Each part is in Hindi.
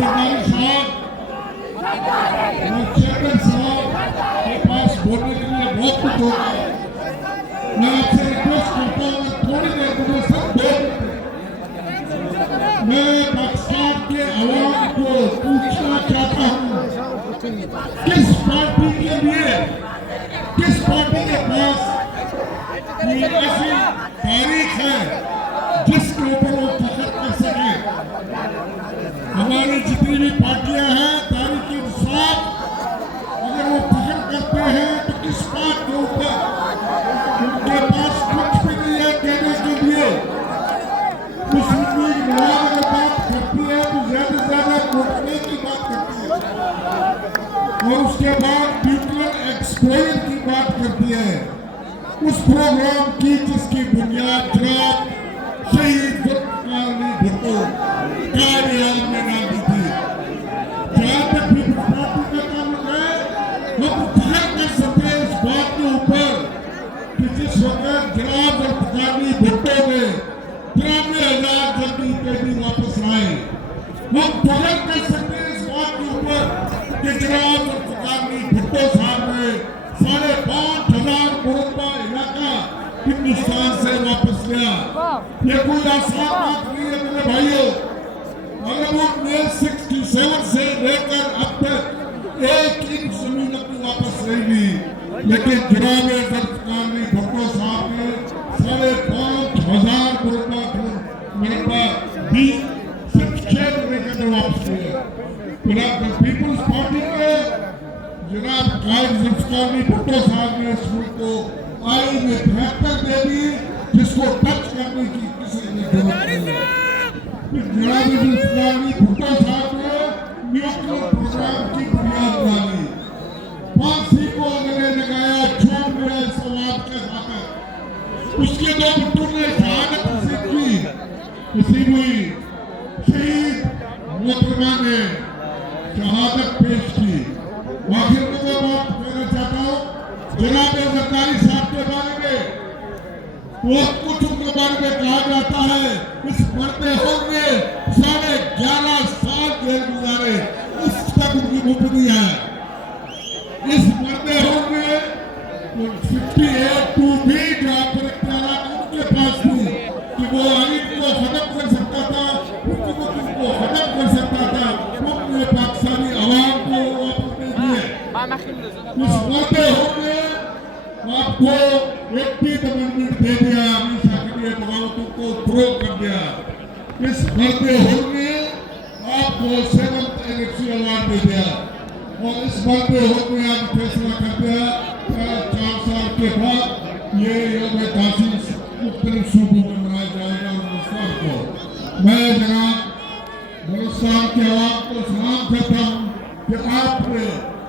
सरदारी साहब और चेयरमैन साहब के पास बोलने के लिए बहुत कुछ होगा। मैं आपसे रिक्वेस्ट करता हूँ थोड़ी देर मुझे सब दो मैं पाकिस्तान के अवाम को पूछना चाहता हूँ, किस पार्टी के लिए, किस पार्टी के पास ये ऐसी तारीख है जिसके ऊपर वो फख्र कर सके। हमारी जितनी भी पार्टियां हैं तारीख इंसाफ अगर वो फख्र करते हैं तो किस बात के ऊपर? उनके पास कुछ भी नहीं है कहने के लिए। मुस्लिम अगर बात करती है तो ज्यादा से ज्यादा कोटने की बात करती है और उसके बाद पीपल एक्सप्लोर की बात करती है। उस प्रोग्राम की जिसकी बुनियाद जनाब शहीद भुट्टो कार्यालय में डाली थी। जहाँ तक पीपल्स पार्टी का काम है हम फख्र कर सकते हैं इस बात के ऊपर कि जिस वक्त जनाब भुट्टो ने 93,000 जल्दी कैदी वापस लाए, हम फख्र कर सकते हैं इस बात के ऊपर कि जनाब भुट्टो साहब ने 5,500 मुरब्बा इलाका हिंदुस्तान से वापस लिया। ये कोई आसान बात नहीं है मेरे भाइयों। अगर वो 67 से लेकर अब तक 1 इंच जमीन अपनी वापस रहेगी, लेकिन जनाब भुट्टो साहब ने 5,500 मुरब्बा भी सिर्फ 6 महीने के अंदर वापस लिया। पीपल्स पार्टी के जनाब भुट्टो साहब ने इस मुल्क को आई में 73 दे दी जिसको टच करने की किसी ने जरूरत नहीं है। जनाब भुट्टो साहब ने न्यूक्लियर प्रोग्राम की बुनियाद डाली, फांसी को उन्होंने लगाया, झूठ मेरा इस समाज के साथ। उसके 2 भुट्टो ने शहादत नसीब हुई, शहीद मोहतरमा ने शहादत पेश की। आखिर में मैं बात कहना चाहता हूँ जनाब सरदारी साहब के बारे में। बहुत कुछ उनके बारे में कहा जाता है, इस मरते होंगे 11.5 साल जेल गुजारे, उस तक उनकी मुक्ति है। इस मरते होंगे 58 भी जवाब उनके पास थी कि वो आईन को खत्म कर सकता था, हुकूमत को खत्म कर सकता था, उन्होंने पाकिस्तानी अवाम को अपने दिए। इस मरते होंगे आपको 80 अमेंडमेंट दे दिया, हमेशा के लिए बगावतों को थ्रो कर दिया। इस मरते होंगे आपको 7th एनएफसी अवार्ड दे दिया और इस मरते होंगे आप फैसला कर दिया 4 साल के बाद ये यौम तासीस मुख्तलिफ सूबों में मनाया जाएगा। हिंदुस्तान को मैं जनाब हिंदुस्तान के अवाम को सलाम करता हूँ कि आपने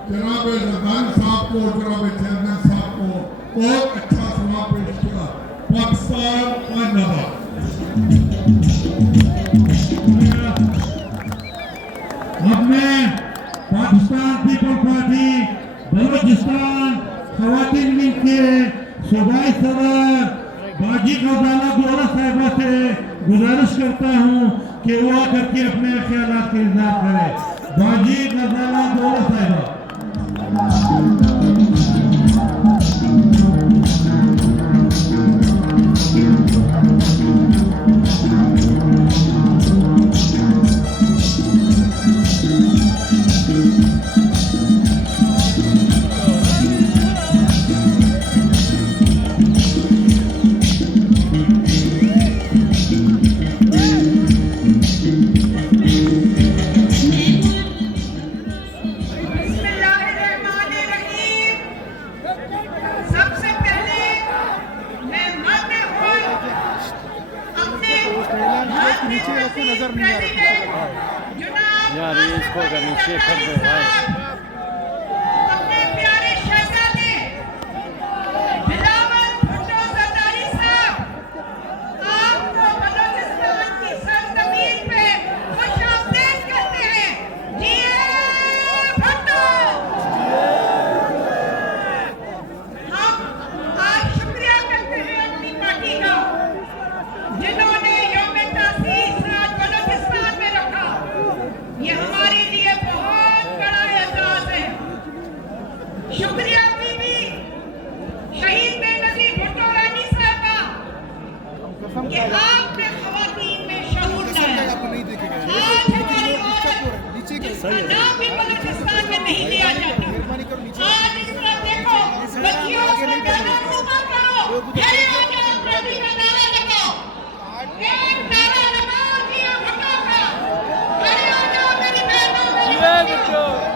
जनाब सरदारी साहब को, जनाब चेयरमैन साहब को बहुत अच्छा सलाम पेश किया। पाकिस्तान जिंदाबाद। हमने पाकिस्तान पीपल पार्टी बलूचिस्तान खवातीन लीग के सूबाई सदर बाजी गजाला गोरा साहिबा से गुजारिश करता हूँ कि वो आकर के अपने ख्यालात का इजहार करें। बाजी गजाला गोरा साहिबा। नजर नहीं आ रहा यार, ये इसको अगर नीचे कर दे भाई। अपने प्यारे शहजादे भुट्टो सरदारी साहब, आपको बलूचिस्तान की सरजमीन पे खुशामदीद कहते हैं। भुट्टो, हम आज शुक्रिया करते हैं अपनी पार्टी का जिन्होंने यौम तासीस राज बलूचिस्तान में रखा। ये हमारे का नाम भी बलूचिस्तान में नहीं लिया जाता। आज इस तरह देखो, बच्चियों को मैदानों में उतर करो, खड़े हो जाओ, प्रगति का नारा लगाओ, एक नारा लगाओ, जिया भटका का, खड़े हो जाओ मेरी बहनों, मेरी बच्चियों।